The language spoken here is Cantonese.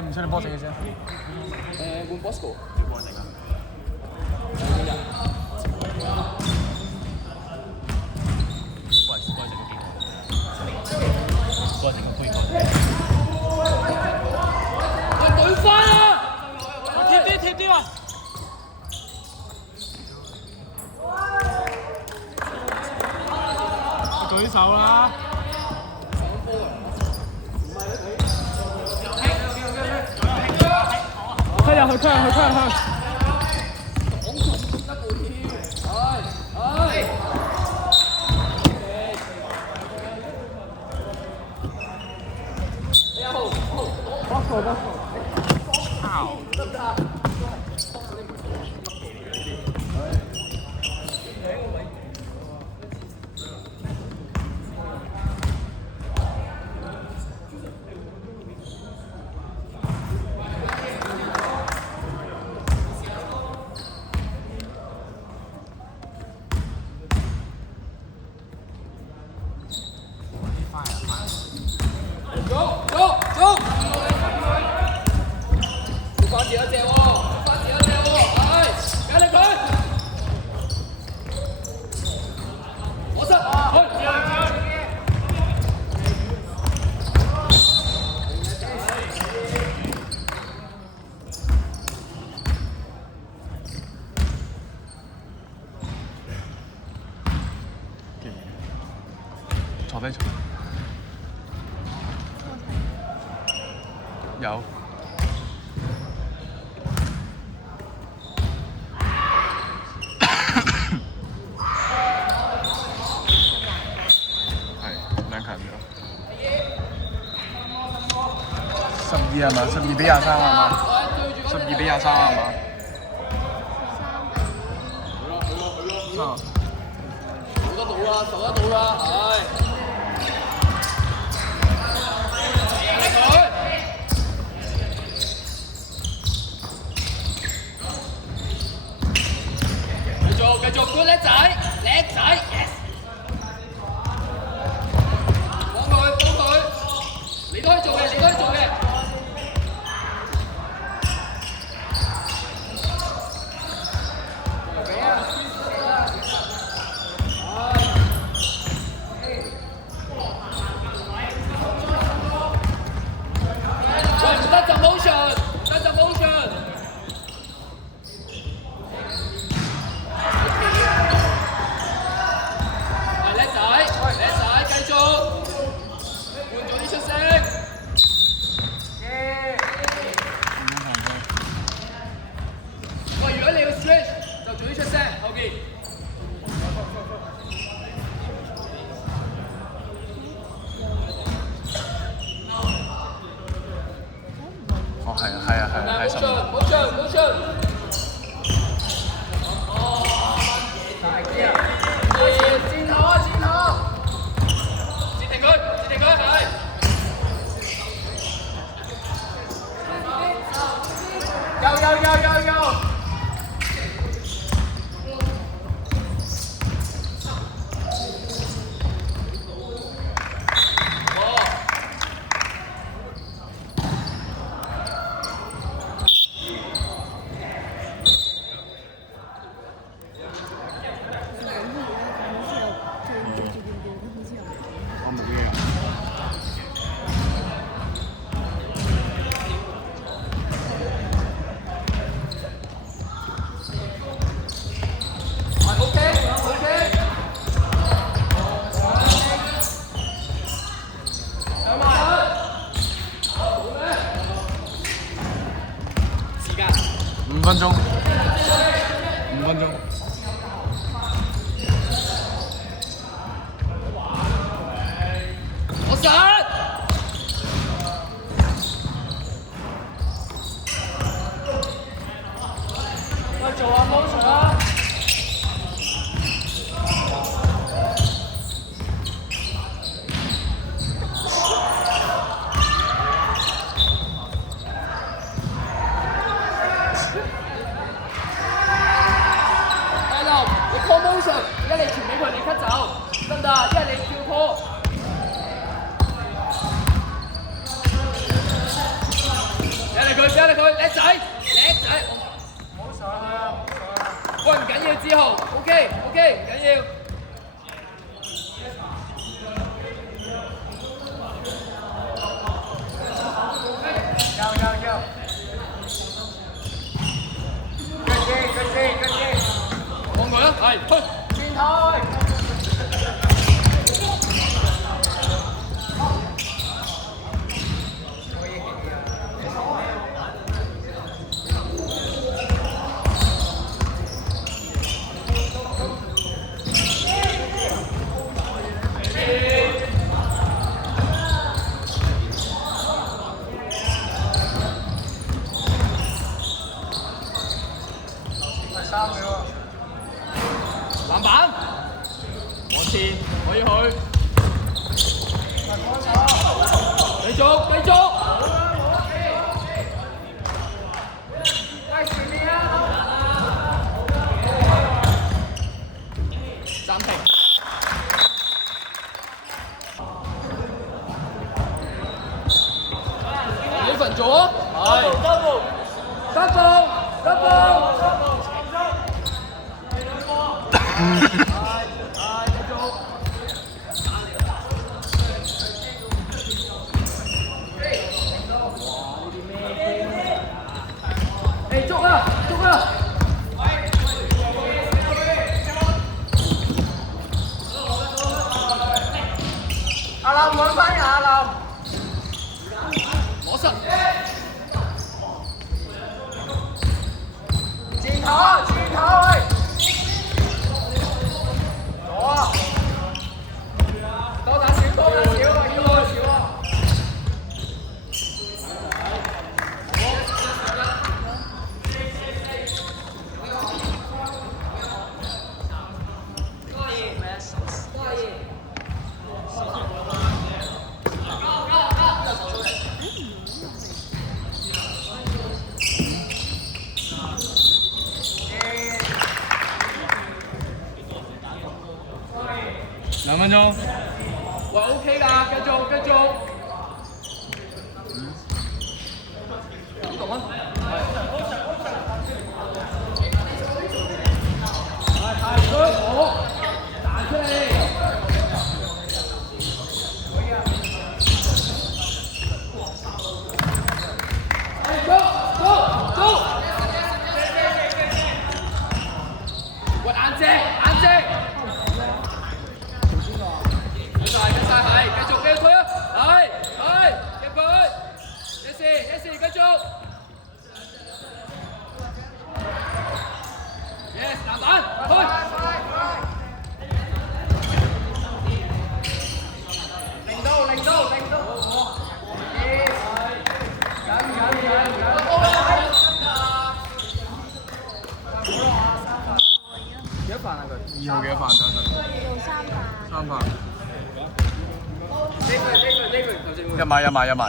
你唔想你波死嘅先？換 Bosco。波死㗎。波成個推過。喂，對翻啊！貼啲啊！舉手啦！推入去，推入去。坐低坐。有。係兩球咗。12係嘛？12比23係嘛？12比23係嘛？守得到啦，係。繼續，叻仔 ，yes！ 幫佢，你都可以做嘅。喂，唔得就 motion。5分鐘。我殺！喂，做下 motion 啦！仔，叻仔。喂，唔緊要，志豪 ，OK， 唔緊要。望佢啦，係，推。轉台。籃板，往前可以去，繼續，暫停。呢份做啊，係。double。捉啊！阿林揾翻阿林，攞實。前頭，左啊！多打少，要少啊！2分鐘。喂 ，OK 㗎，繼續。呢度啊，係好，彈出嚟。走！喂，眼睛。係，繼續推啊！係，入佢 ，yes，繼續 ，yes， 籃板，推，零度，緊，幾多飯啊佢？2號幾多飯？3飯。呢句頭先。一買。